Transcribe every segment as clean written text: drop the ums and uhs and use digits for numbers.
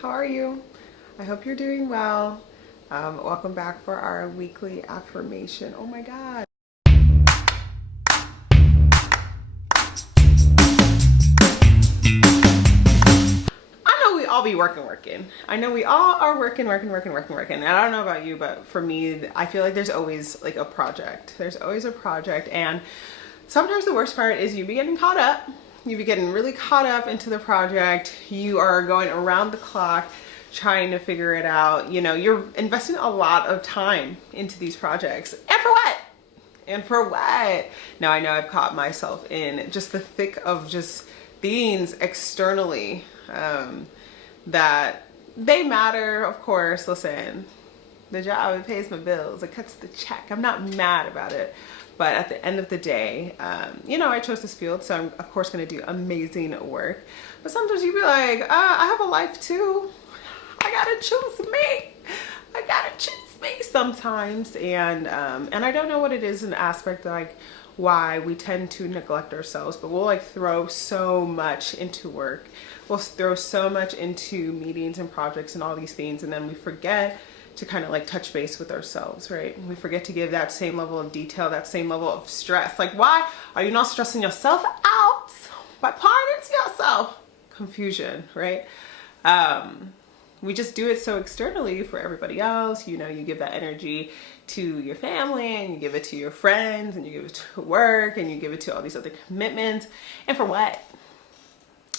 How are you? I hope you're doing well. Welcome back for our weekly affirmation. Oh my God. I know we all be working. I know we all are working. And I don't know about you, but for me, I feel like there's always like a project. There's always a project. And sometimes the worst part is you be getting caught up. You be getting really caught up into the project. You are going around the clock trying to figure it out. You know, you're investing a lot of time into these projects. And for what? And for what? Now I know I've caught myself in just the thick of just things externally that they matter, of course. Listen, the job, it pays my bills, it cuts the check. I'm not mad about it. But at the end of the day, you know, I chose this field, so I'm of course gonna do amazing work. But sometimes you be like, I have a life too. I gotta choose me. I gotta choose me sometimes. And I don't know what it is, an aspect like why we tend to neglect ourselves, but we'll like throw so much into work. We'll throw so much into meetings and projects and all these things, and then we forget to kind of like touch base with ourselves, right? And we forget to give that same level of detail, that same level of stress. Like, why are you not stressing yourself out by pouring into yourself? Confusion, right? We just do it so externally for everybody else. You know, you give that energy to your family, and you give it to your friends, and you give it to work, and you give it to all these other commitments. And for what?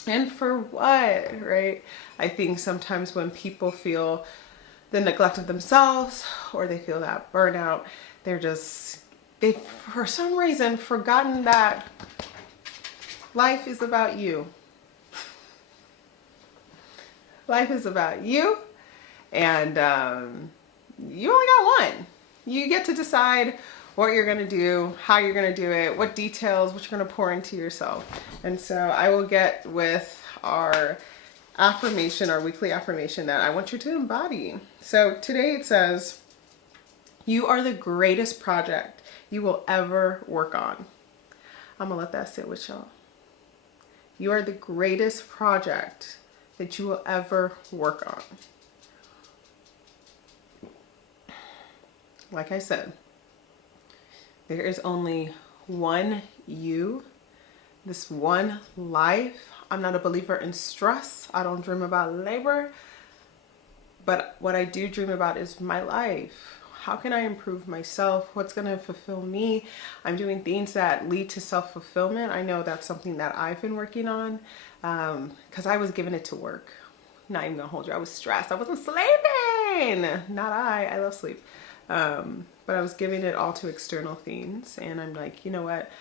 And for what, right? I think sometimes when people feel the neglect of themselves, or they feel that burnout, they've for some reason forgotten that life is about you. Life is about you, and you only got one. You get to decide what you're gonna do, how you're gonna do it, what details, what you're gonna pour into yourself. And so I will get with our affirmation, our weekly affirmation that I want you to embody. So today it says, you are the greatest project you will ever work on. I'm gonna let that sit with y'all. You are the greatest project that you will ever work on. Like I said, there is only one you, this one life. I'm not a believer in stress. I don't dream about labor. But what I do dream about is my life. How can I improve myself? What's going to fulfill me? I'm doing things that lead to self-fulfillment. I know that's something that I've been working on because I was giving it to work. Not even gonna hold you. I was stressed. I wasn't sleeping. Not I love sleep. But I was giving it all to external things. And I'm like, you know what?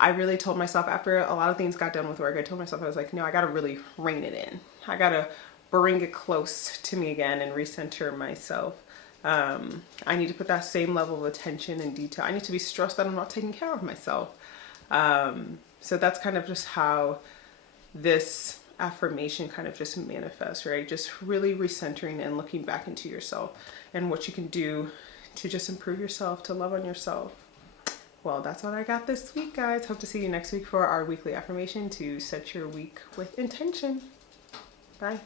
I really told myself after a lot of things got done with work, I told myself, I was like, no, I got to really rein it in. I got to bring it close to me again and recenter myself. I need to put that same level of attention and detail. I need to be stressed that I'm not taking care of myself. So that's kind of just how this affirmation kind of just manifests, right? Just really recentering and looking back into yourself and what you can do to just improve yourself, to love on yourself. Well, that's what I got this week, guys. Hope to see you next week for our weekly affirmation to set your week with intention. Bye.